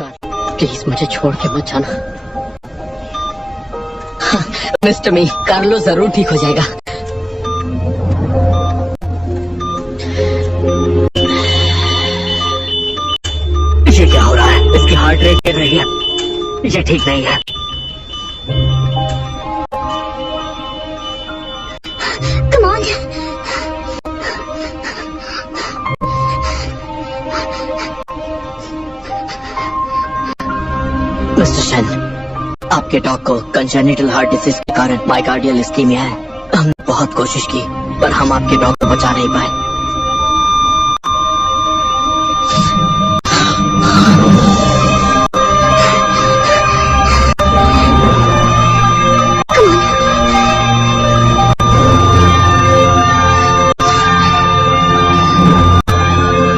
Please मुझे छोड़ के मत जाना। हाँ, मिस्टर मी, कार्लो जरूर ठीक हो जाएगा। ये क्या हो रहा है? इसकी हार्ट रेट गिर रही है। ये ठीक नहीं है। Come on. मिस्टर शेन, आपके डॉग को कंजेनिटल हार्ट डिसीज के कारण माइकार्डियल इस्कीमिया है। हमने बहुत कोशिश की पर हम आपके डॉग को बचा नहीं पाए।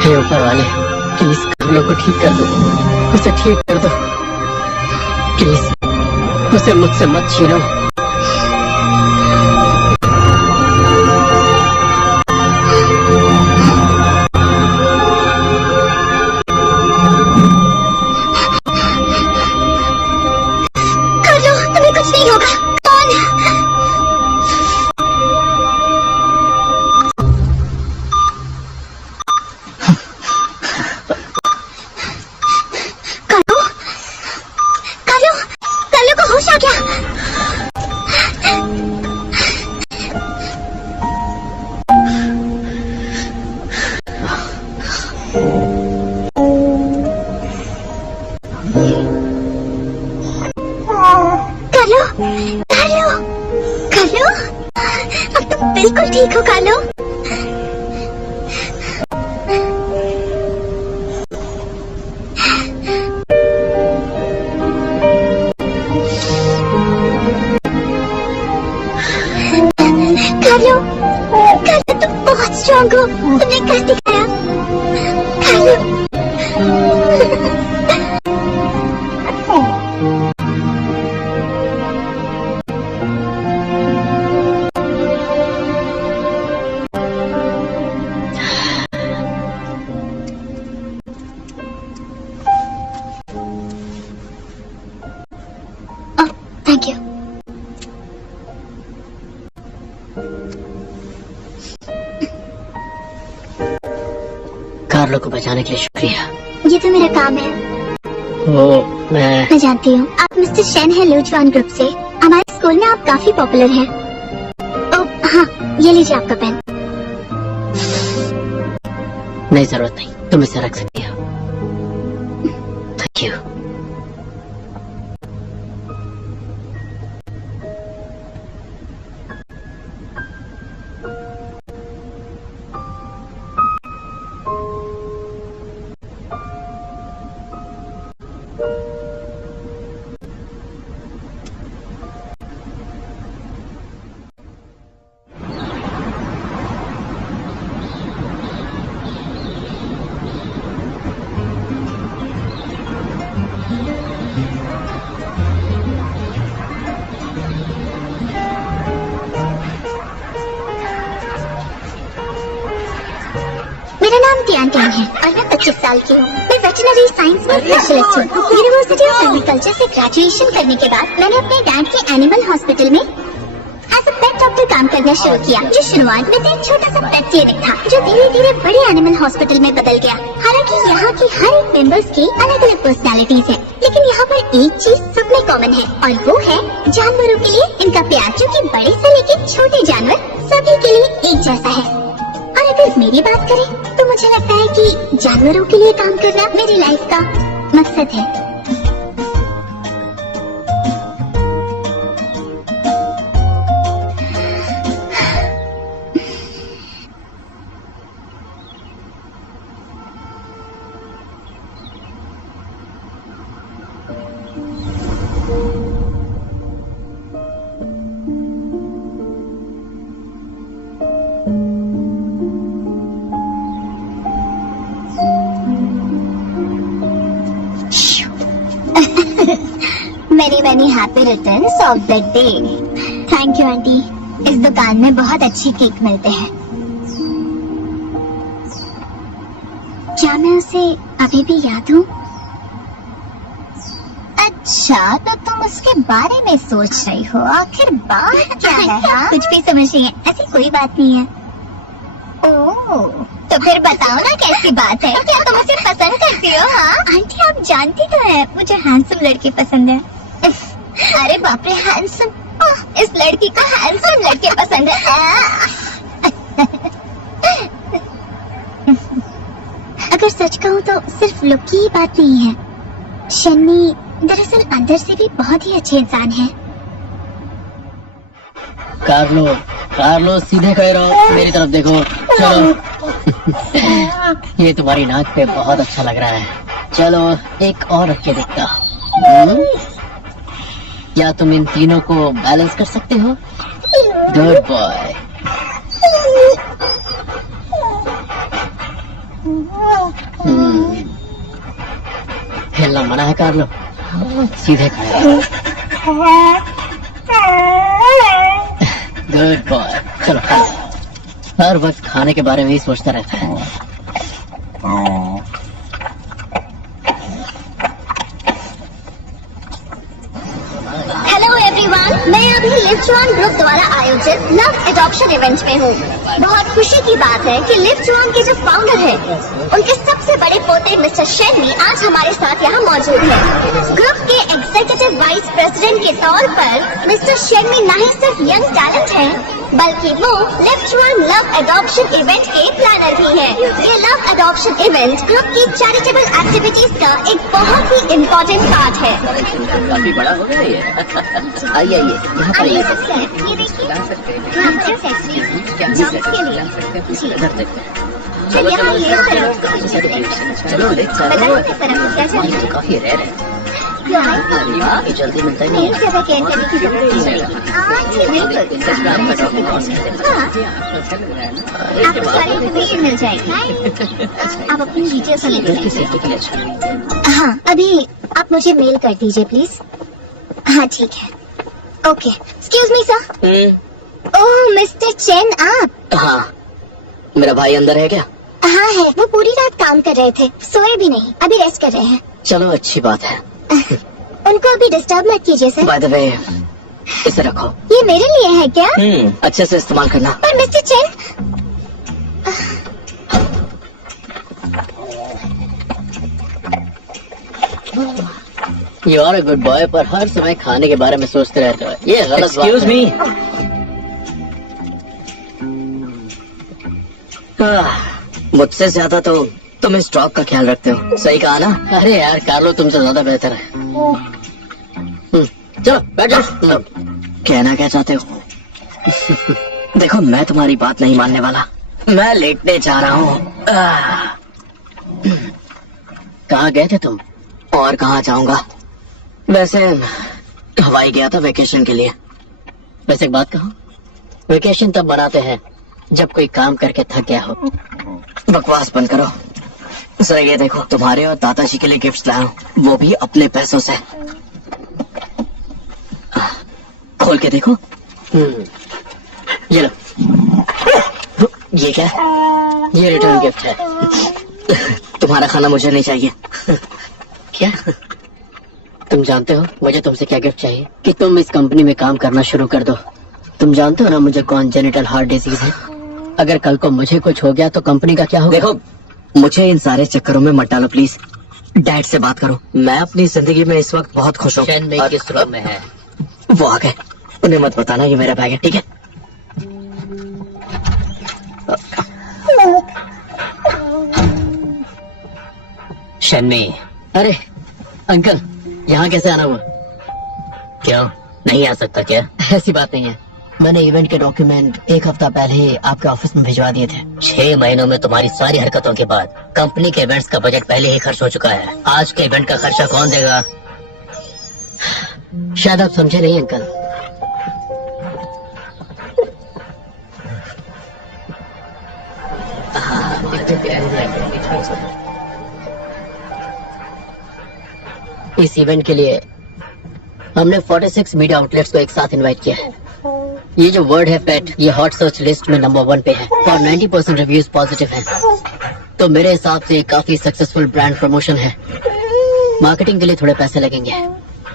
हे ऊपर वाले, प्लीज कार्लो को ठीक कर दो, उसे ठीक कर दो प्लीज, उसे मुझसे मत छीनो। कार्लो, तुम्हें कुछ नहीं होगा। कौन? कार्लो को होश आ गया। कार्लो, कार्लो, कार्लो, अब तुम बिल्कुल ठीक हो कार्लो। कार्लो, कार्लो तुम बहुत स्ट्रॉन्ग हो, तुमने कर दिखाया। Carlo, thank you. कार्लो को बचाने के लिए शुक्रिया। ये तो मेरा काम है। वो मैं जानती हूँ। आप मिस्टर शेन है लूजवान ग्रुप से। हमारे स्कूल में आप काफी पॉपुलर हैं। ओह हाँ, ये लीजिए आपका पेन। नहीं, जरूरत नहीं, तुम इसे रख सकती हो। Thank you. मेरा नाम टियान टियान है और मैं 25 साल की हूँ। मैं वेटरनरी साइंस में स्पेशलिस्ट हूँ। यूनिवर्सिटी ऑफ एग्रीकल्चर से ग्रेजुएशन करने के बाद मैंने अपने डैड के एनिमल हॉस्पिटल में एज अ पेट डॉक्टर काम करना शुरू किया। जो शुरुआत में तो एक छोटा सा पेट क्लिनिक था, जो धीरे धीरे बड़े एनिमल हॉस्पिटल में बदल गया। हालांकि यहाँ की हर एक मेंबर्स की अलग अलग पर्सनालिटीज है, लेकिन यहाँ पर एक चीज सब में कॉमन है और वो है जानवरों के लिए इनका प्यार, जो कि बड़े से लेकर छोटे जानवर सभी के लिए एक जैसा है। और अगर मेरी बात करें तो मुझे लगता है कि जानवरों के लिए काम करना मेरी लाइफ का मकसद है। Many happy returns of the day. Thank you aunty. इस दुकान में बहुत अच्छी केक मिलते हैं। क्या मैं उसे अभी भी याद हूँ? अच्छा, तो तुम उसके बारे में सोच रही हो। आखिर बात क्या है? हाँ? कुछ भी समझ रही है, ऐसी कोई बात नहीं है। ओह, तो फिर बताओ ना कैसी बात है? क्या तुम उसे पसंद करती हो? हाँ आंटी, आप जानती तो है मुझे हैंडसम लड़के पसंद है। अरे बाप रे, हैंडसम! इस लड़की को हैंडसम लड़के पसंद है। अगर सच कहूँ तो सिर्फ लुक की ही बात नहीं है। शन्नी दरअसल अंदर से भी बहुत ही अच्छे इंसान है। कार्लो सीधे खड़े रहो, मेरी तरफ देखो। चलो। ये तुम्हारी नाक पे बहुत अच्छा लग रहा है। चलो एक और रख के देखता हूँ। क्या तुम इन तीनों को बैलेंस कर सकते हो? Good boy. हिलना मना है कार्लो, सीधे खड़े। Good boy. चलो खा लो। हर वक्त खाने के बारे में ही सोचता रहता है। हेलो एवरीवन, मैं अभी लिवचुआन ग्रुप द्वारा आयोजित लव एडॉप्शन इवेंट में हूँ। बहुत खुशी की बात है कि लिवचुआन के जो फाउंडर हैं, उनके सबसे बड़े पोते मिस्टर शेनमी आज हमारे साथ यहाँ मौजूद हैं। ग्रुप के एग्जीक्यूटिव वाइस प्रेसिडेंट के तौर पर मिस्टर शेनमी न ही सिर्फ यंग टैलेंट हैं, बल्कि वो लिवचुआन लव एडॉप्शन इवेंट के प्लानर भी हैं। ये लव एडॉप्शन इवेंट ग्रुप की चैरिटेबल एक्टिविटीज का एक बहुत ही इम्पोर्टेंट पार्ट है। काफी बड़ा हो गया ये। आइए यहाँ पर आइए। ये देखिए, चलो यहाँ ये काफी रेयर है। जल्दी मिलता ही नहीं है। आपको सारी इन्फॉर्मेशन मिल जाएगी। आप अपनी डिटेल्स हाँ, अभी आप मुझे मेल कर दीजिए प्लीज। हाँ ठीक है, okay. Excuse me sir. Oh mister Chen, आप? हाँ, मेरा भाई अंदर है क्या? हाँ है, वो पूरी रात काम कर रहे थे, सोए भी नहीं, अभी रेस्ट कर रहे हैं। चलो अच्छी बात है। उनको अभी डिस्टर्ब मत कीजिए सर। बाय द वे, इसे रखो। ये मेरे लिए है क्या? अच्छे से इस्तेमाल करना। पर mister Chen, you are a good boy, पर हर समय खाने के बारे में सोचते रहते हो। ये गलत बात है। Excuse me. मुझसे ज्यादा तो तुम इस ड्रॉप का ख्याल रखते हो। सही कहा ना? अरे यार कार्लो तुमसे ज्यादा बेहतर है। चलो बैठ जाओ। कहना क्या चाहते हो? देखो मैं तुम्हारी बात नहीं मानने वाला। मैं लेटने जा रहा हूँ। कहाँ गए थे तुम? और कहाँ जाऊंगा? वैसे हवाई गया था वेकेशन के लिए। वैसे एक बात कहूँ, वेकेशन तब बनाते हैं जब कोई काम करके थक गया हो। बकवास बंद करो। जरा ये देखो, तुम्हारे और दादाजी के लिए गिफ्ट्स लाया हूँ, वो भी अपने पैसों से। खोल के देखो। ये लो। ये क्या? ये रिटर्न गिफ्ट है। तुम्हारा खाना मुझे नहीं चाहिए। क्या? तुम जानते हो मुझे तुमसे क्या गिफ्ट चाहिए? कि तुम इस कंपनी में काम करना शुरू कर दो। तुम जानते हो ना मुझे कॉन्जेनिटल हार्ट डिजीज है। अगर कल को मुझे कुछ हो गया तो कंपनी का क्या होगा? देखो मुझे इन सारे चक्करों में मत डालो प्लीज। डैड से बात करो। मैं अपनी जिंदगी में इस वक्त बहुत खुश हूँ। किस रूम में है? वो आ गए। उन्हें मत बताना ये मेरा बैग है, ठीक है? शन्मी। अरे अंकल, यहाँ कैसे आना हुआ? क्यों नहीं आ सकता क्या? ऐसी बात नहीं है, मैंने इवेंट के डॉक्यूमेंट एक हफ्ता पहले ही आपके ऑफिस में भिजवा दिए थे। 6 महीनों में तुम्हारी सारी हरकतों के बाद कंपनी के इवेंट्स का बजट पहले ही खर्च हो चुका है। आज के इवेंट का खर्चा कौन देगा? शायद आप समझे नहीं अंकल। इस इवेंट के लिए हमने 46 मीडिया आउटलेट्स को एक साथ इनवाइट किया है। ये जो वर्ड है पेट, ये हॉट सर्च लिस्ट में नंबर 1 पे है और 90% रिव्यूज पॉजिटिव हैं। तो मेरे हिसाब से काफी सक्सेसफुल ब्रांड प्रमोशन है। मार्केटिंग के लिए थोड़े पैसे लगेंगे।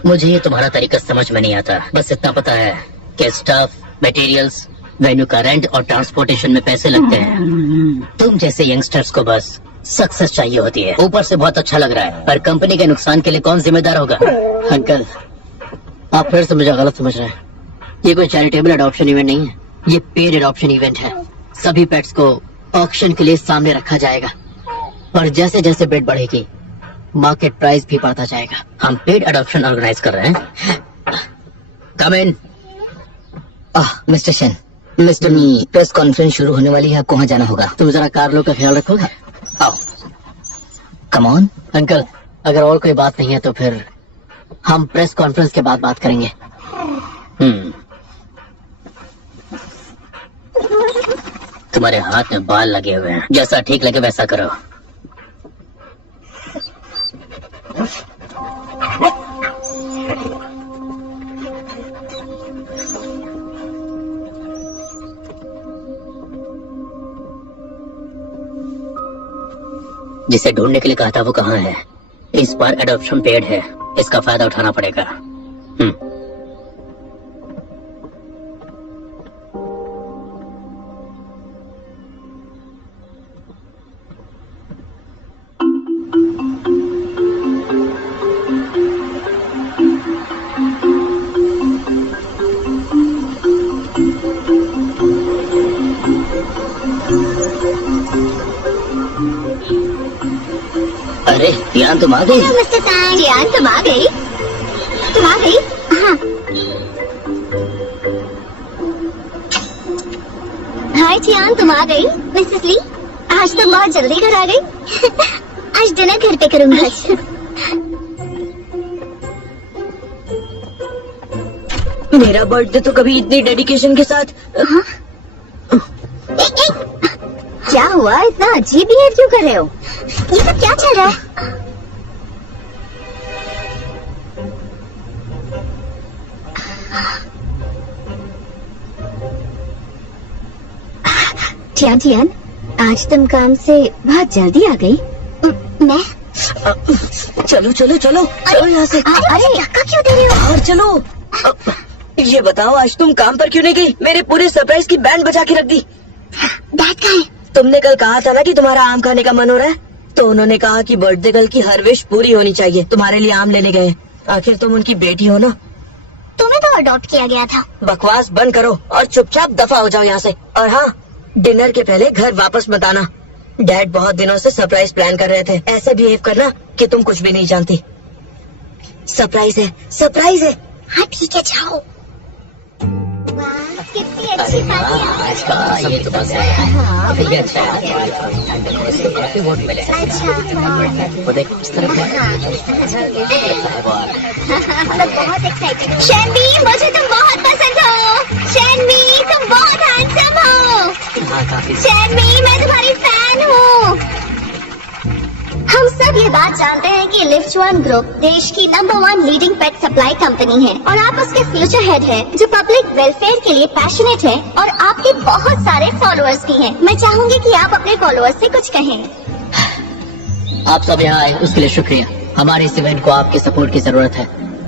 मुझे ये तुम्हारा तरीका समझ में नहीं आता। बस इतना पता है कि स्टाफ, मटेरियल्स, वेन्यू का रेंट और ट्रांसपोर्टेशन में पैसे लगते हैं। तुम जैसे यंगस्टर्स को बस सक्सेस चाहिए होती है। ऊपर से बहुत अच्छा लग रहा है, पर कंपनी के नुकसान के लिए कौन जिम्मेदार होगा? अंकल, आप फिर से मुझे गलत समझ रहे हैं। ये कोई चैरिटेबल अडॉप्शन इवेंट नहीं है, ये पेड अडॉप्शन इवेंट है। सभी पेट्स को ऑक्शन के लिए सामने रखा जाएगा और जैसे जैसे पेट बढ़ेगी मार्केट प्राइस भी बढ़ता जाएगा। हम पेड अडॉप्शन ऑर्गेनाइज कर रहे हैं। कम इन। मिस्टर सेन, मिस्टर मी, प्रेस कॉन्फ्रेंस शुरू होने वाली है, आपको वहाँ जाना होगा। तुम जरा कार्लो का ख्याल रखोगे? आओ। Come on. अंकल, अगर और कोई बात नहीं है तो फिर हम प्रेस कॉन्फ्रेंस के बाद बात करेंगे। तुम्हारे हाथ में बाल लगे हुए हैं, जैसा ठीक लगे वैसा करो। जिसे ढूंढने के लिए कहा था वो कहाँ है? इस बार एडॉप्शन पेड है, इसका फायदा उठाना पड़ेगा। अरे टियान, तुम आ गई? मिस्टर सैन, टियान तुम आ गई? तुम आ गई? हाँ। हाय टियान, तुम आ गई? मिसेस ली, आज तुम बहुत जल्दी घर आ गई। आज डिनर घर पे करूंगी। मेरा बर्थडे तो कभी इतनी डेडिकेशन के साथ। क्या हुआ? इतना अजीब बिहेव क्यों कर रहे हो? ये सब क्या चल रहा है? टियान, टियान, आज तुम काम से बहुत जल्दी आ गई। मैं? चलो चलो चलो चलो यहाँ से। अरे धक्का क्यों दे रहे हो? बाहर चलो। ये बताओ, आज तुम काम पर क्यों नहीं गई? मेरे पूरे सरप्राइज की बैंड बजा के रख दी। डैड कहाँ है? तुमने कल कहा था ना कि तुम्हारा आम खाने का मन हो रहा है, तो उन्होंने कहा कि बर्थडे गर्ल की हर विश पूरी होनी चाहिए। तुम्हारे लिए आम लेने गए। आखिर तुम उनकी बेटी हो ना। तुम्हें तो अडॉप्ट किया गया था। बकवास बंद करो और चुपचाप दफा हो जाओ यहाँ से। और हाँ, डिनर के पहले घर वापस मत आना। डैड बहुत दिनों से सरप्राइज प्लान कर रहे थे। ऐसे बिहेव करना कि तुम कुछ भी नहीं जानती। सरप्राइज है, सरप्राइज है। हाँ ठीक है, जाओ। कितनी अच्छी पार्टी है। आज का ये तो बस है। ये अच्छा है। काफी वोट मिले। वो देखो इस तरफ है। मैं बहुत एक्साइटेड। शैनवी, मुझे तुम बहुत पसंद हो। शैनवी, तुम बहुत हैंडसम हो। शैनवी, मैं तुम्हारी फैन हूँ। हम सब ये बात जानते हैं कि लिफ्चुआन ग्रुप देश की नंबर 1 लीडिंग पेट सप्लाई कंपनी है और आप उसके फ्यूचर हेड हैं, जो पब्लिक वेलफेयर के लिए पैशनेट है और आपके बहुत सारे फॉलोअर्स भी हैं। मैं चाहूंगी कि आप अपने फॉलोअर्स से कुछ कहें। आप सब यहाँ आए उसके लिए शुक्रिया। हमारे इस इवेंट को आपके सपोर्ट की जरूरत है,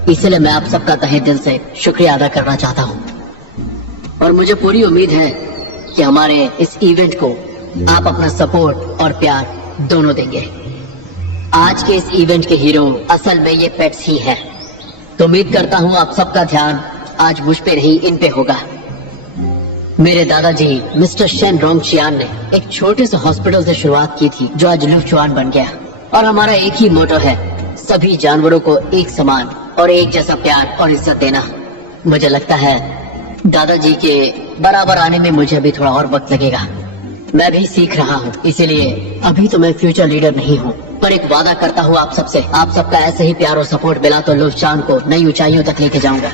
इसलिए मैं आप सबका तहे दिल से शुक्रिया अदा करना चाहता हूँ। और मुझे पूरी उम्मीद है कि हमारे इस इवेंट को आप अपना सपोर्ट और प्यार दोनों देंगे। आज के इस इवेंट के हीरो असल में ये पेट्स ही हैं। तो उम्मीद करता हूँ आप सबका ध्यान आज मुझ पे नहीं, इन पे होगा। मेरे दादाजी मिस्टर शेन रोंगचियान ने एक छोटे से हॉस्पिटल से शुरुआत की थी, जो आज लिफ्चुआन बन गया। और हमारा एक ही मोटो है, सभी जानवरों को एक समान और एक जैसा प्यार और इज्जत देना। मुझे लगता है दादाजी के बराबर आने में मुझे अभी थोड़ा और वक्त लगेगा। मैं भी सीख रहा हूँ, इसीलिए अभी तो मैं फ्यूचर लीडर नहीं हूँ, पर एक वादा करता हूँ आप सबसे, आप सबका ऐसे ही प्यार और सपोर्ट मिला तो लिफ्चुआन को नई ऊंचाइयों तक लेके जाऊंगा।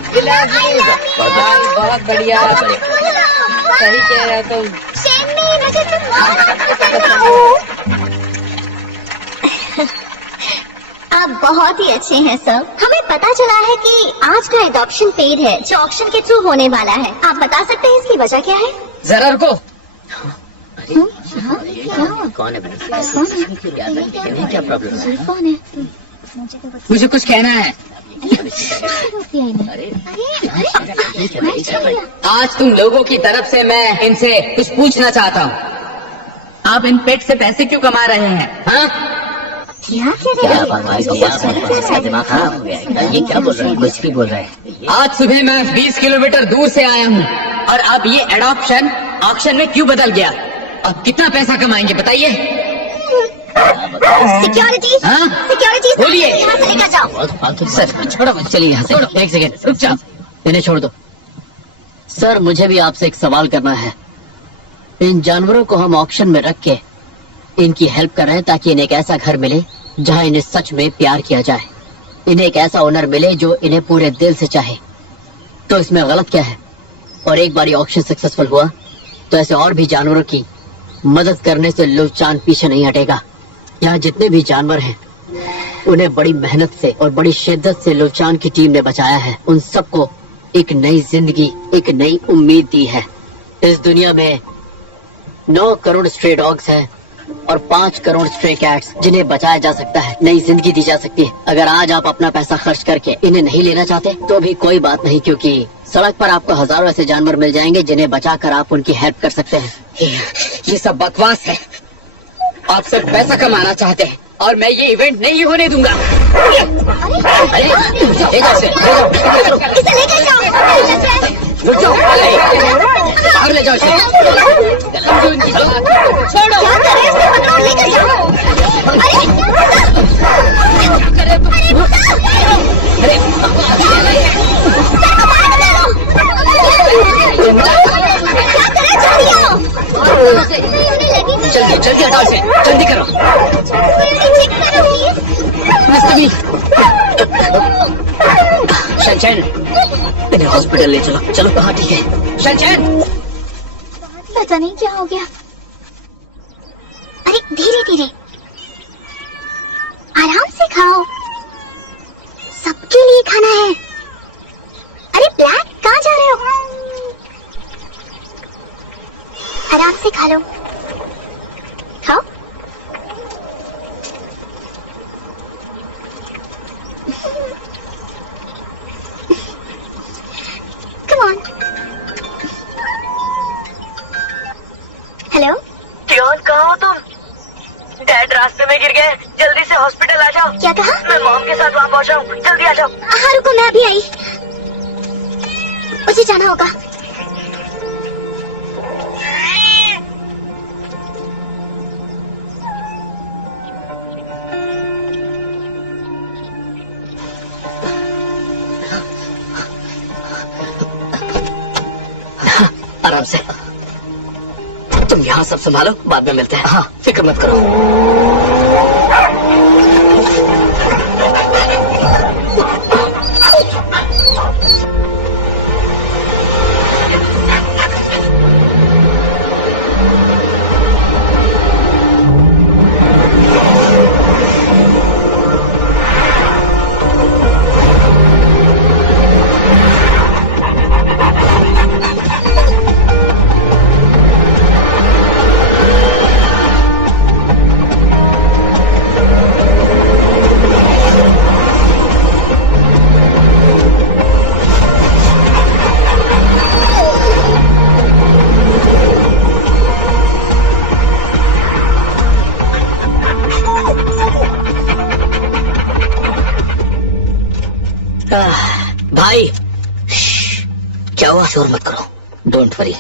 बहुत बढ़िया, सही कह रहे हो तुम। मुझे तुम बहुत पसंद हो। आप बहुत ही अच्छे हैं सर। हमें पता चला है कि आज का एडॉप्शन पेड है, जो ऑक्शन के थ्रू होने वाला है। आप बता सकते हैं इसकी वजह क्या है? जरा रुको। कौन है? क्या प्रॉब्लम है? कौन है? मुझे कुछ कहना है। आज तुम लोगों की तरफ से मैं इनसे कुछ पूछना चाहता हूँ। आप इन पेट से पैसे क्यों कमा रहे हैं? हाँ? क्या बात है, इसका दिमाग खराब हो गया है। ये क्या बोल रहे हैं? कुछ भी बोल रहे हैं। आज सुबह मैं 20 किलोमीटर दूर से आया हूँ और अब ये एडॉप्शन ऑक्शन में क्यों बदल गया? अब कितना पैसा कमाएंगे बताइए? सिक्योरिटी हाँ? सिक्योरिटी बोलिए। यहाँ से लेकर जाओ। बहुत फालतू सर, छोड़ो मत, चलिए यहाँ से। एक सेकेंड रुक जाओ, इन्हें छोड़ दो। सर मुझे भी आपसे एक सवाल करना है। इन जानवरों को हम ऑक्शन में रख के इनकी हेल्प कर रहे हैं ताकि इन्हें एक ऐसा घर मिले जहाँ इन्हें सच में प्यार किया जाए, इन्हें एक ऐसा ओनर मिले जो इन्हें पूरे दिल से चाहे। तो इसमें गलत क्या है? और एक बार ये ऑक्शन सक्सेसफुल हुआ तो ऐसे और भी जानवरों की मदद करने से लुचान पीछे नहीं हटेगा। यहाँ जितने भी जानवर हैं उन्हें बड़ी मेहनत से और बड़ी शिद्दत से लुचान की टीम ने बचाया है। उन सबको एक नई जिंदगी, एक नई उम्मीद दी है। इस दुनिया में 9 करोड़ स्ट्रे डॉग्स हैं और 5 करोड़ स्ट्रे कैट्स जिन्हें बचाया जा सकता है, नई जिंदगी दी जा सकती है। अगर आज आप अपना पैसा खर्च करके इन्हें नहीं लेना चाहते तो भी कोई बात नहीं, क्योंकि सड़क पर आपको हजारों ऐसे जानवर मिल जाएंगे जिन्हें बचाकर आप उनकी हेल्प कर सकते हैं। ये सब बकवास है। आप सिर्फ पैसा कमाना चाहते हैं और मैं ये इवेंट नहीं होने दूंगा। अरे ले जाओ इसे, ले जाओ, चलो, इसे लेकर जाओ। रुक जाओ, बाहर ले जाओ इसे। छोड़ो। क्या कर रहे हो? इसे पकड़ो, लेकर जाओ। जल्दी जल्दी हटाओ इसे, जल्दी करो। मिस्टर बी, शनशैन, इन्हें हॉस्पिटल ले चलो। चलो हाँ ठीक है। शनशैन, पता नहीं क्या हो गया। अरे धीरे धीरे, आराम से खाओ, सबके लिए खाना है। अरे ब्लैक, कहाँ जा रहे हो? आराम से खा लो, खाओ। Come on. हेलो, क्यों कहाँ हो तुम? डैड रास्ते में गिर गए, जल्दी से हॉस्पिटल आ जाओ। क्या कहा? मैं मॉम के साथ वहाँ पहुँचा हूँ, जल्दी आ जाओ। हाँ रुको, मैं अभी आई। उसे जाना होगा। आराम से, तुम यहाँ सब संभालो, बाद में मिलते हैं। हाँ फिक्र मत करो। भाई क्या हुआ? शोर मत करो। डोंट वरी,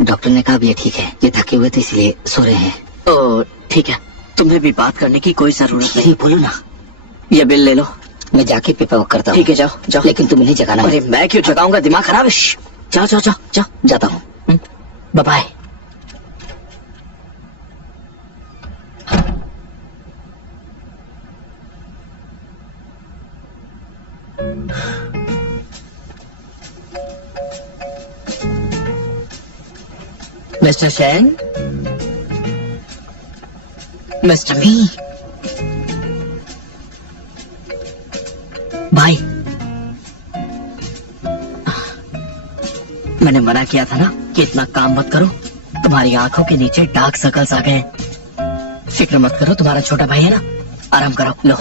डॉक्टर ने कहा भी ये ठीक है, ये थके हुए थे इसलिए सो रहे हैं। ओ ठीक है, तुम्हें भी बात करने की कोई जरूरत नहीं। बोलो ना। ये बिल ले लो, मैं जाके पेपर वर्क करता हूँ। ठीक है जाओ जाओ, लेकिन तुम नहीं जगाना। अरे मैं क्यों जगाऊंगा, दिमाग खराब है। जाओ जाओ जाओ जाओ, जाता हूँ। Bye bye. Mister Shane, mister मी, भाई मैंने मना किया था ना कि इतना काम मत करो। तुम्हारी आंखों के नीचे डार्क सर्कल्स आ गए। फिक्र मत करो, तुम्हारा छोटा भाई है ना, आराम करो। लो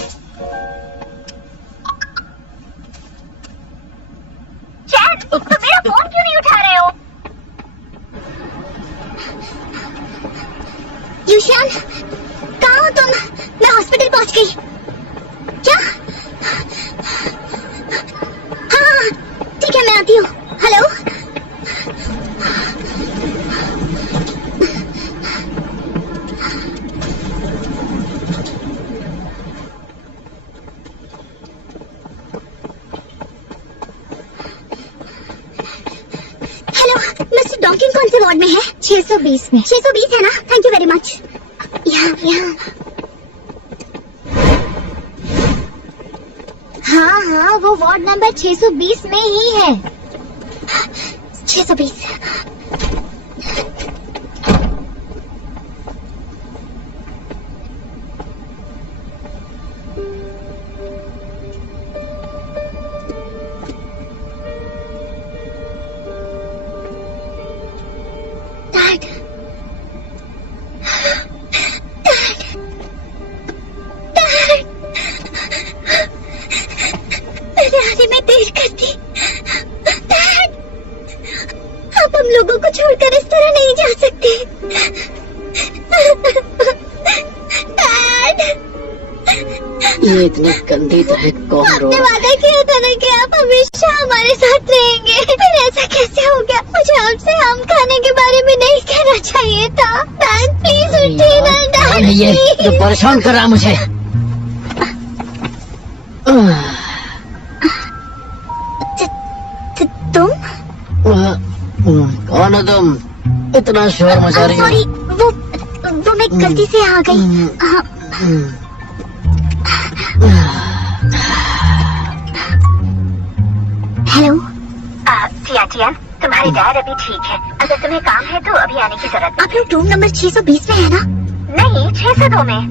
वॉकिंग कौन से वार्ड में है? 620 में। 620 है ना? Thank you very much. यहाँ। हाँ, वो वार्ड नंबर 620 में ही है। 620। डैड, मैंने आने में देर कर दी। डैड, आप हम लोगों को छोड़कर इस तरह नहीं जा सकते। डैड, ये इतनी गंदी तरह कौन रो आपने रहा है? वादा किया था ना कि आप हमेशा हमारे साथ रहेंगे, फिर ऐसा कैसे हो गया? मुझे आपसे आम खाने के बारे में नहीं कहना चाहिए था। डैड प्लीज उठिए ना। कौन डैड है ये जो प्लीज। परेशान कर रहा है मुझे? तुम? कौन हो तुम? इतना शोर मचा रही सॉरी, हो? वो मैं गलती से आ गई। हाँ, हेलो सियाचियन, तुम्हारे डैड अभी ठीक है। अगर तुम्हें काम है तो अभी आने की जरूरत नहीं। आप लोग रूम नंबर 620 में है ना? नहीं, 602 में।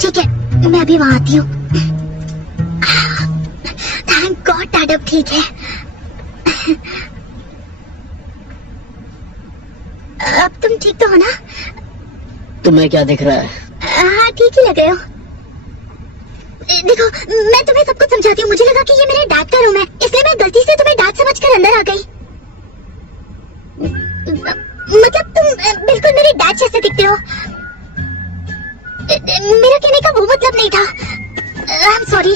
ठीक है, मैं अभी वहाँ आती हूँ। थैंक गॉड डैड अब ठीक है। अब तुम ठीक तो हो ना? तुम्हें क्या दिख रहा है? हाँ, ठीक ही लग रहे हो। देखो, मैं तुम्हें सब कुछ समझाती हूँ। मुझे लगा कि ये मेरे डैड का रूम है, इसलिए मैं गलती से तुम्हें डैड समझकर अंदर आ गई। मतलब तुम बिल्कुल मेरे डैड जैसे दिखते हो। मेरा कहने का वो मतलब नहीं था। I am sorry.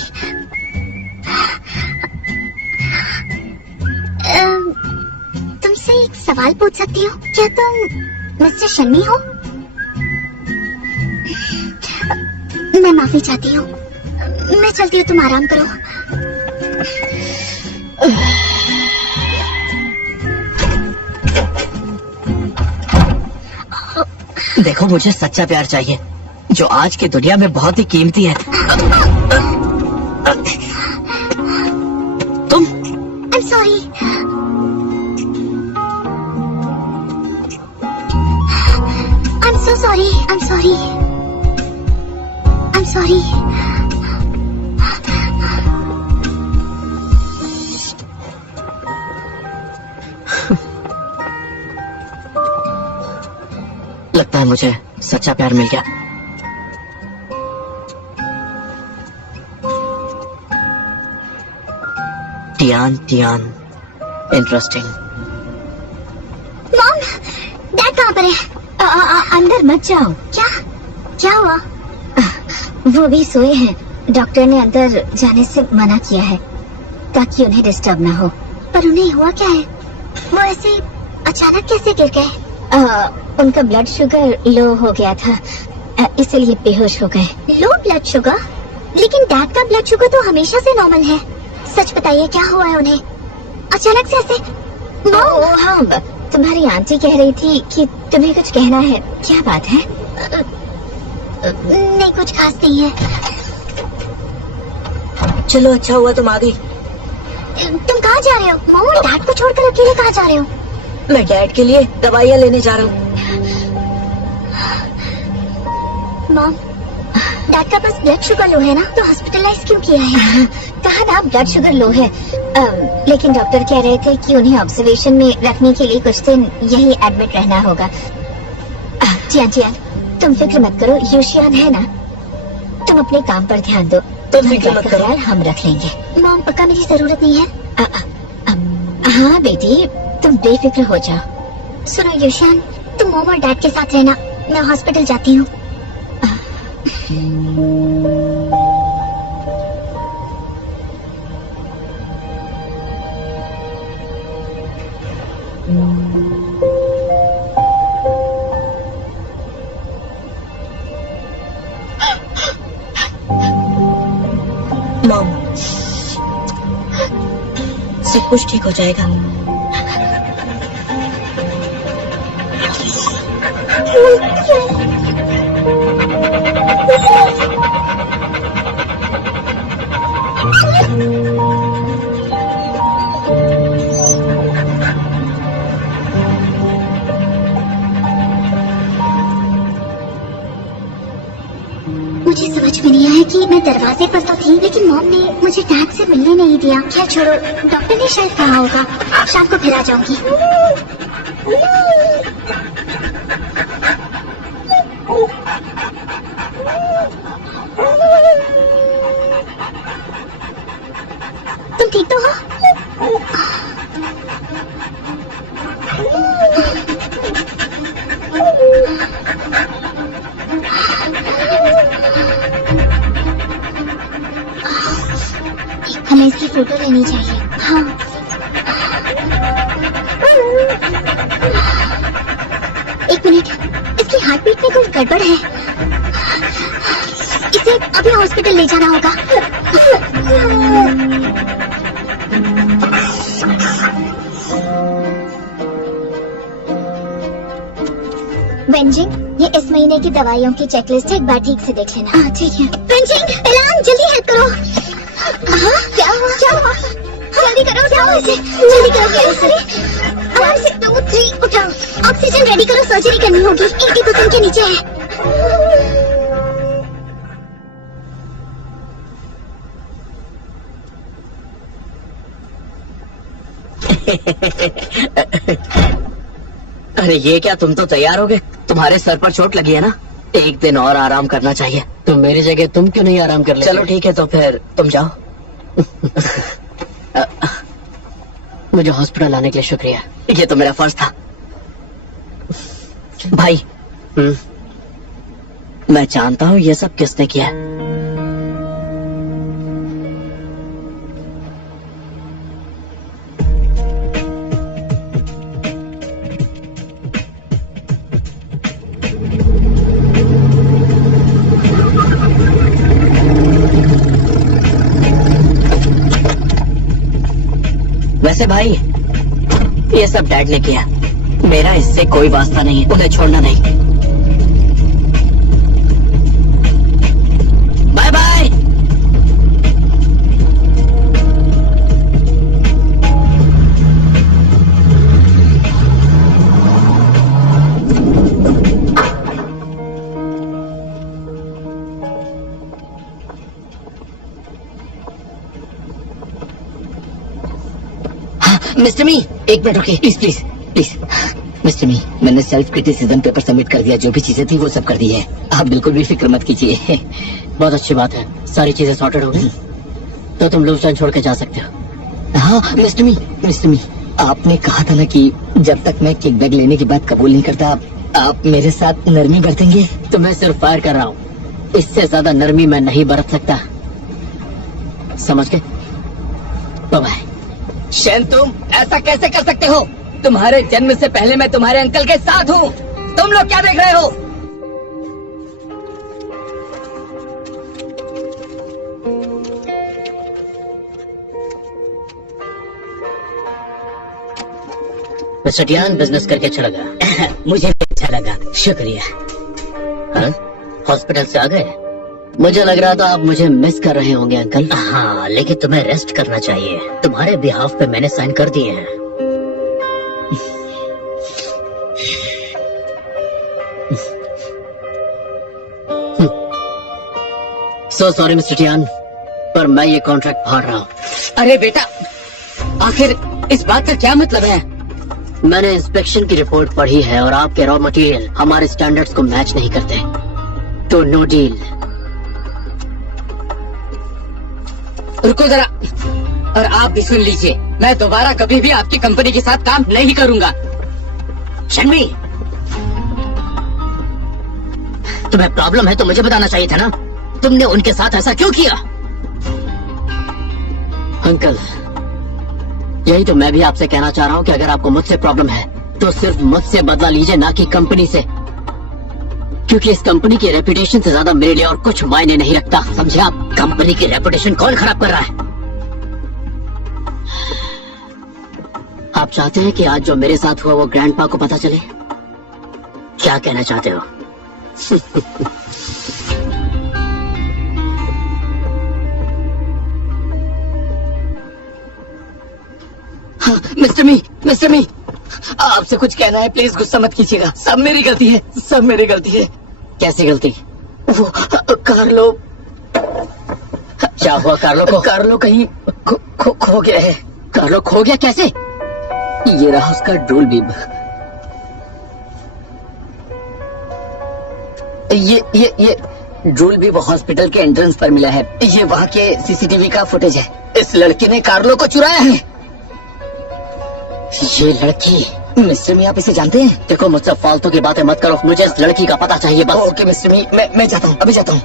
तुमसे एक सवाल पूछ सकती हूँ? क्या तुम मिस्टर शन्नी हो? मैं माफी चाहती हूँ। मैं चलती हूँ, तुम आराम करो। देखो, मुझे सच्चा प्यार चाहिए जो आज की दुनिया में बहुत ही कीमती है। तुम? I am sorry. I am so sorry. I am sorry. I am sorry. लगता है मुझे सच्चा प्यार मिल गया। Tian, Tian, interesting. Mom, dad कहाँ पर है? अंदर मत जाओ। क्या? क्या हुआ? वो भी सोए हैं। डॉक्टर ने अंदर जाने से मना किया है ताकि उन्हें डिस्टर्ब ना हो। पर उन्हें हुआ क्या है? वो ऐसे अचानक कैसे गिर गए? उनका ब्लड शुगर लो हो गया था, इसलिए बेहोश हो गए। Low blood sugar? लेकिन डैड का ब्लड शुगर तो हमेशा से नॉर्मल है। सच बताइए, क्या हुआ है उन्हें अचानक से ऐसे? हाँ, तुम्हारी आंटी कह रही थी कि तुम्हें कुछ कहना है। क्या बात है? नहीं, कुछ खास नहीं है। चलो, अच्छा हुआ तुम आ गई। तुम कहाँ जा रहे हो? मॉम और डैड को छोड़कर अकेले कहाँ जा रहे हो? मैं डैड के लिए दवाइयाँ लेने जा रहा हूँ। मॉम, डैड का बस ब्लड शुगर लो है ना, तो हॉस्पिटलाइज क्यों किया है? कहा ना ब्लड शुगर लो है, लेकिन डॉक्टर कह रहे थे कि उन्हें ऑब्जर्वेशन में रखने के लिए कुछ दिन यही एडमिट रहना होगा। जियान, जियान, तुम फिक्र मत करो, यूशियान है ना, तुम अपने काम पर ध्यान दो। तुम फिक्र मत करो, हम रख लेंगे। मॉम, पक्का मेरी जरूरत नहीं है? हाँ बेटी, तुम बेफिक्र हो जाओ। सुनो यूशियान, तुम मॉम और डैड के साथ रहना, मैं हॉस्पिटल जाती हूँ। मॉम, सब कुछ ठीक हो जाएगा। मुझे समझ में नहीं आया कि मैं दरवाजे पर तो थी, लेकिन मॉम ने मुझे डैड से मिलने नहीं दिया। क्या छोड़ो, डॉक्टर ने शायद कहा होगा शाम को फिर आ जाऊंगी। तुम ठीक तो हो? हमें इसकी फोटो लेनी चाहिए। हाँ। एक मिनट, इसकी हार्ट बीट में कुछ गड़बड़ है। इसे अभी हॉस्पिटल ले जाना होगा। बेंजिंग, ये इस महीने की दवाइयों की चेकलिस्ट है, एक बार ठीक से देख लेना। हाँ ठीक है। बेंजिंग, एलान जल्दी हेल्प करो। हाँ क्या हुआ? क्या हुआ? जल्दी करो, क्या हुआ इसे? जल्दी करो, क्या हुआ? 1 2 3 उठाओ, ऑक्सीजन रेडी करो, सर्जरी करनी होगी। 80% के नीचे है। अरे ये क्या, तुम तो तैयार हो गए? तुम्हारे सर पर चोट लगी है ना? एक दिन और आराम करना चाहिए। तो मेरी जगह तुम क्यों नहीं आराम कर लेते? चलो ठीक है, तो फिर तुम जाओ। मुझे हॉस्पिटल आने के लिए शुक्रिया, ये तो मेरा फर्ज था। भाई मैं जानता हूँ ये सब किसने किया है। वैसे भाई ये सब डैड ने किया, मेरा इससे कोई वास्ता नहीं है, उन्हें छोड़ना नहीं। Bye bye. मिस्टर मी, एक मिनट रुकिए प्लीज प्लीज प्लीज। मिस्टर मी, मैंने सेल्फ क्रिटिसिज्म पेपर सबमिट कर दिया, जो भी चीजें थी वो सब कर दी है। आप बिल्कुल भी फिक्र मत कीजिए। बहुत अच्छी बात है, सारी चीजें सॉर्टेड हो गई, तो तुम लूजन छोड़ के जा सकते हो। हाँ मिस्टर मी, आपने कहा था ना कि जब तक मैं किकबैक लेने की बात कबूल नहीं करता आप मेरे साथ नरमी बरतेंगे। तो मैं सिर्फ फायर कर रहा हूँ, इससे ज्यादा नरमी मैं नहीं बरत सकता, समझ गए? Bye bye. शेन, तुम ऐसा कैसे कर सकते हो? तुम्हारे जन्म से पहले मैं तुम्हारे अंकल के साथ हूँ। तुम लोग क्या देख रहे हो? मिस्टर टियान, बिजनेस करके अच्छा लगा। मुझे भी अच्छा लगा, शुक्रिया। हाँ, हॉस्पिटल से आ गए? मुझे लग रहा था आप मुझे मिस कर रहे होंगे अंकल। हाँ, लेकिन तुम्हें रेस्ट करना चाहिए, तुम्हारे बिहाफ पे मैंने साइन कर दिए हैं। सो सॉरी मिस्टर टियान, पर मैं ये कॉन्ट्रैक्ट फाड़ रहा हूँ। अरे बेटा, आखिर इस बात का क्या मतलब है? मैंने इंस्पेक्शन की रिपोर्ट पढ़ी है और आपके रॉ मटेरियल हमारे स्टैंडर्ड्स को मैच नहीं करते, तो नो डील। रुको जरा, और आप भी सुन लीजिए, मैं दोबारा कभी भी आपकी कंपनी के साथ काम नहीं करूंगा। शन्वी, तुम्हें प्रॉब्लम है तो मुझे बताना चाहिए था ना, तुमने उनके साथ ऐसा क्यों किया? अंकल, यही तो मैं भी आपसे कहना चाह रहा हूँ कि अगर आपको मुझसे प्रॉब्लम है तो सिर्फ मुझसे बदला लीजिए, ना कि कंपनी से, क्योंकि इस कंपनी की रेपुटेशन से ज्यादा मेरे लिए और कुछ मायने नहीं रखता, समझे आप? कंपनी की रेपुटेशन कौन खराब कर रहा है? आप चाहते हैं कि आज जो मेरे साथ हुआ वो ग्रैंडपा को पता चले? क्या कहना चाहते हो? हाँ, मिस्टर मी, आपसे कुछ कहना है, प्लीज गुस्सा मत कीजिएगा। सब मेरी गलती है, सब मेरी गलती है। कैसी गलती? वो कार्लो। क्या हुआ कार्लो को? कार्लो कहीं खो गया है। कार्लो खो गया कैसे? ये रहा उसका ड्रूल बीब। ये ड्रूल बीब हॉस्पिटल के एंट्रेंस पर मिला है। ये वहाँ के सीसीटीवी का फुटेज है। इस लड़की ने कार्लो को चुराया है। ये लड़की, मिस्टर मी आप इसे जानते हैं? देखो मुझसे फालतू की बातें मत करो, मुझे इस लड़की का पता चाहिए बस। ओके मिस्टर मी, मैं जाता हूँ, अभी जाता हूँ।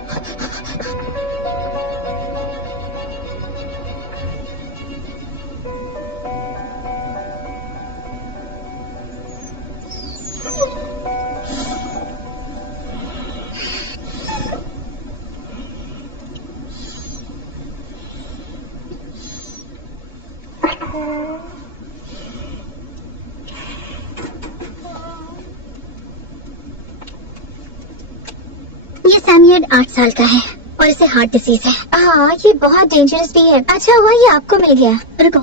ये सैम्यूएल 8 साल का है और इसे हार्ट डिसीज है। हाँ, ये बहुत डेंजरस भी है। अच्छा हुआ ये आपको मिल गया। रुको,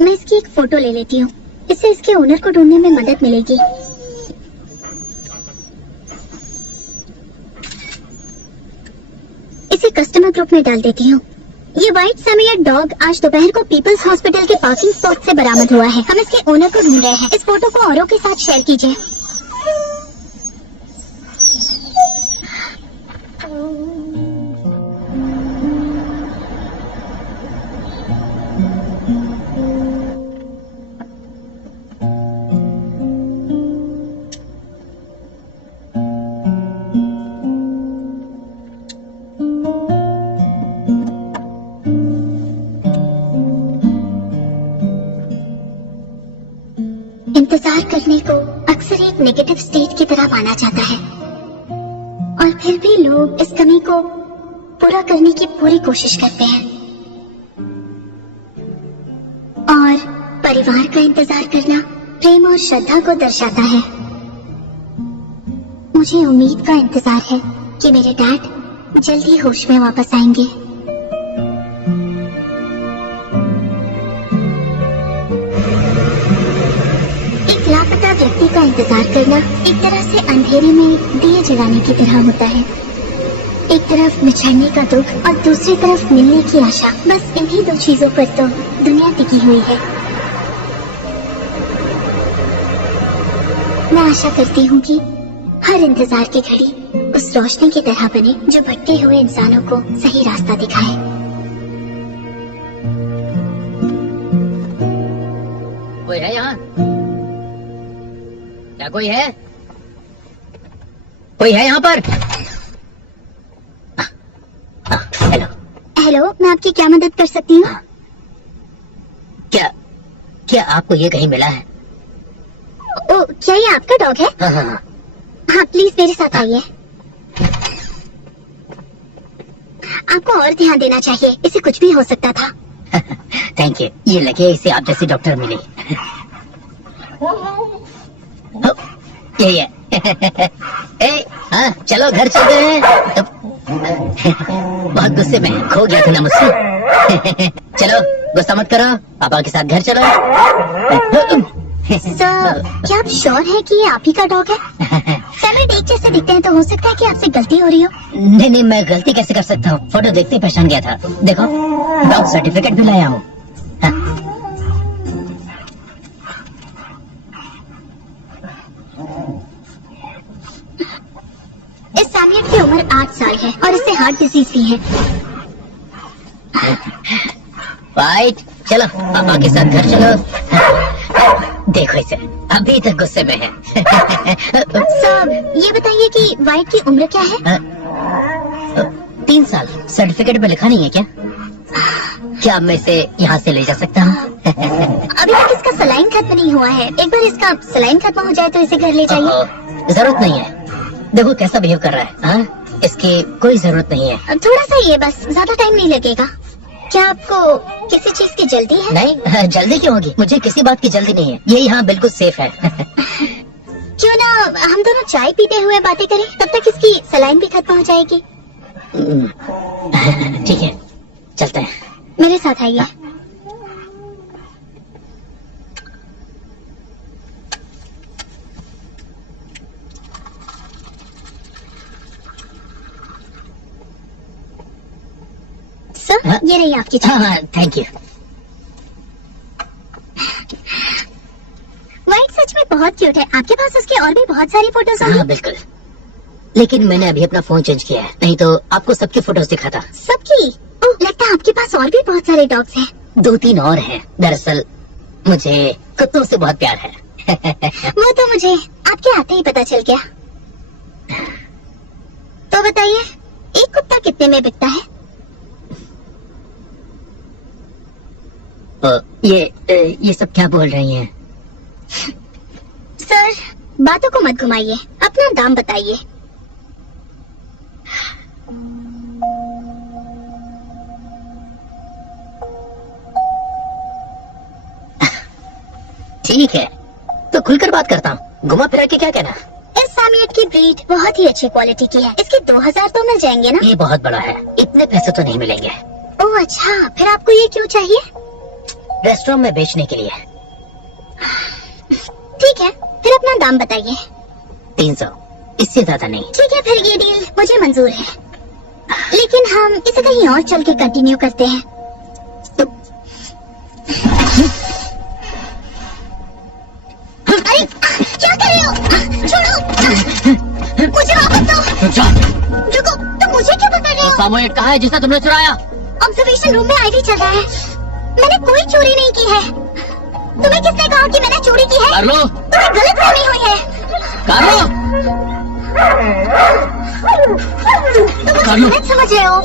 मैं इसकी एक फोटो ले लेती हूँ, इससे इसके ओनर को ढूंढने में मदद मिलेगी। इसे कस्टमर ग्रुप में डाल देती हूँ। ये व्हाइट सैम्यूएल डॉग आज दोपहर को पीपल्स हॉस्पिटल के पार्किंग स्पॉट से बरामद हुआ है। हम इसके ओनर को ढूंढ रहे हैं। इस फोटो को औरों के साथ शेयर कीजिए। इंतजार करने को अक्सर एक नेगेटिव स्टेट की तरह माना जाता है और फिर भी लोग इस कमी को पूरा करने की पूरी कोशिश करते हैं। और परिवार का इंतजार करना प्रेम और श्रद्धा को दर्शाता है। मुझे उम्मीद का इंतजार है कि मेरे डैड जल्दी होश में वापस आएंगे। लापता व्यक्ति का इंतजार करना एक तरह से अंधेरे में दिए जलाने की तरह होता है। एक तरफ बिछड़ने का दुख और दूसरी तरफ मिलने की आशा। बस इन्हीं दो चीजों पर तो दुनिया टिकी हुई है। मैं आशा करती हूँ कि हर इंतजार की घड़ी उस रोशनी की तरह बने जो भटके हुए इंसानों को सही रास्ता दिखाए। कोई है यहाँ? क्या कोई है? कोई है यहाँ पर? हेलो। हेलो, मैं आपकी क्या मदद कर सकती हूँ? क्या आपको ये कहीं मिला है? ओ, क्या ये आपका डॉग है? हाँ हाँ हाँ। हाँ, प्लीज मेरे साथ आइए। आपको और ध्यान देना चाहिए, इसे कुछ भी हो सकता था। Thank you. ये लगे इसे आप जैसी डॉक्टर मिली। ये हाँ, चलो घर चलते हैं। बहुत गुस्से में खो गया था ना मुझसे। चलो गुस्सा मत करो, पापा के साथ घर चलो। सर, क्या आप श्योर है कि ये आप ही का डॉग है? सैम्यूएल एक जैसे दिखते हैं तो हो सकता है कि आपसे गलती हो रही हो। नहीं, मैं गलती कैसे कर सकता हूँ? फोटो देखते ही पहचान गया था। देखो, डॉग सर्टिफिकेट भी लाया हूँ। हाँ। इस सैम्यूएल की उम्र 8 साल है और इसे हार्ट डिजीज भी है। वाइट, चलो पापा के साथ घर चलो। देखो इसे, अभी तक गुस्से में है। सर, ये बताइए कि वाइट की उम्र क्या है? 3 साल। सर्टिफिकेट पे लिखा नहीं है क्या? क्या मैं इसे यहाँ से ले जा सकता हूँ? अभी तक इसका सलाइन खत्म नहीं हुआ है। एक बार इसका सलाइन खत्म हो जाए तो इसे घर ले जाइए। जरूरत नहीं है। देखो कैसा बिहेव कर रहा है। हाँ, इसकी कोई जरूरत नहीं है। थोड़ा सा ये, बस ज्यादा टाइम नहीं लगेगा। क्या आपको किसी चीज की जल्दी है? नहीं, जल्दी क्यों होगी? मुझे किसी बात की जल्दी नहीं है। ये यहाँ बिल्कुल सेफ है। क्यों ना हम दोनों चाय पीते हुए बातें करें, तब तक इसकी सलाइन भी खत्म हो जाएगी। ठीक है, चलते हैं। मेरे साथ आइए। सर, ये रही आपकी चाय। हाँ, थैंक यू। वाइट सच में बहुत क्यूट है। आपके पास उसके और भी बहुत सारी फोटोज हाँ होंगी। बिल्कुल, लेकिन मैंने अभी अपना फोन चेंज किया है, नहीं तो आपको सबकी फोटोज दिखाता। सबकी? ओह, लगता है आपके पास और भी बहुत सारे डॉग्स हैं। 2-3 और हैं। दरअसल मुझे कुत्तों से बहुत प्यार है। वो तो मुझे आपके आते ही पता चल गया। तो बताइए, एक कुत्ता कितने में बिकता है? ये सब क्या बोल रही हैं? सर, बातों को मत घुमाइए, अपना दाम बताइए। ठीक है, तो खुलकर बात करता हूँ। घुमा फिरा के क्या कहना? इस सामियत की ब्रीड बहुत ही अच्छी क्वालिटी की है। इसके 2000 तो मिल जाएंगे ना? ये बहुत बड़ा है, इतने पैसे तो नहीं मिलेंगे। ओह अच्छा, फिर आपको ये क्यों चाहिए? रेस्टोरेंट में बेचने के लिए। ठीक है, फिर अपना दाम बताइए। 300, इससे ज्यादा नहीं। ठीक है, फिर ये डील मुझे मंजूर है, लेकिन हम इसे कहीं और चल के कंटिन्यू करते हैं। अरे क्या कर रहे हो? छोड़ो मुझे, वापस दो। रुको, तुम मुझे क्यों पकड़ रहे हो? सामूहिक कहाँ है जिसे तुमने चुराया? ऑब्जर्वेशन रूम में आईडी चल रहा है। मैंने कोई चोरी नहीं की है। तुम्हें किसने कहा कि मैंने चोरी की है? कर लो, तुम्हें गलतफहमी हुई है। कर लो, तुम कर लो। गलत समझ रहे हो। वो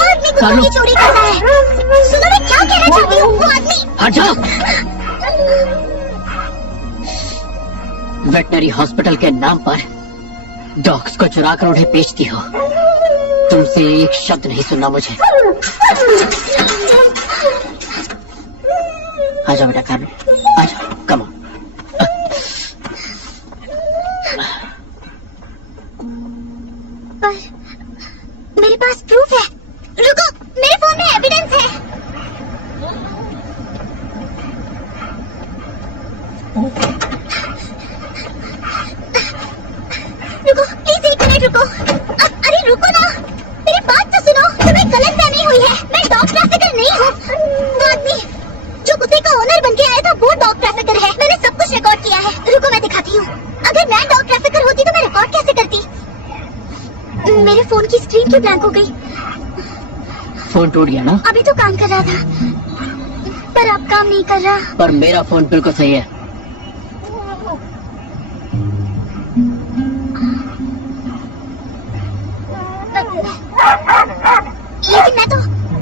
आदमी कर कुत्तों लो। की चोरी करता है। सुनो, मैं क्या कहना चाहती हूँ। वो आदमी हट जाओ। वेटनरी हॉस्पिटल के नाम पर डॉग्स को चुरा कर उन्हें बेचती हो। तुमसे एक शब्द नहीं सुनना मुझे। आ जाओ बेटा, कर लो, आ जाओ, कम ऑन। पर मेरे पास प्रूफ है। रुको, मेरे फोन में एविडेंस है। रुको प्लीज, 1 मिनट रुको। अरे रुको ना, मेरी बात तो सुनो। तुम्हें गलतफहमी हुई है, मैं डॉग ट्रैफिकर नहीं हूँ। वो आदमी जो कुत्ते का ओनर बन के आया था, वो डॉग ट्रैफिकर है। मैंने सब कुछ रिकॉर्ड किया है। रुको मैं दिखाती हूँ। अगर मैं डॉग ट्रैफिकर होती तो मैं रिकॉर्ड कैसे करती? मेरे फोन की स्क्रीन क्यों ब्लैंक हो गई? फोन टूट गया ना? अभी तो काम कर रहा था, पर अब काम नहीं कर रहा। पर मेरा फोन बिल्कुल सही है। लेकिन मैं तो,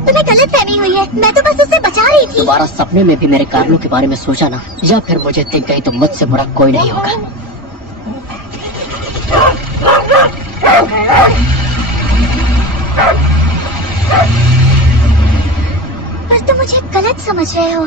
तुम्हें गलतफहमी हुई है। मैं तो बस उससे बचा रही थी। दोबारा सपने में भी मेरे कारणों के बारे में सोचा ना, या फिर मुझे दिख गई तो मुझसे बुरा कोई नहीं होगा। पर तुम मुझे गलत समझ रहे हो।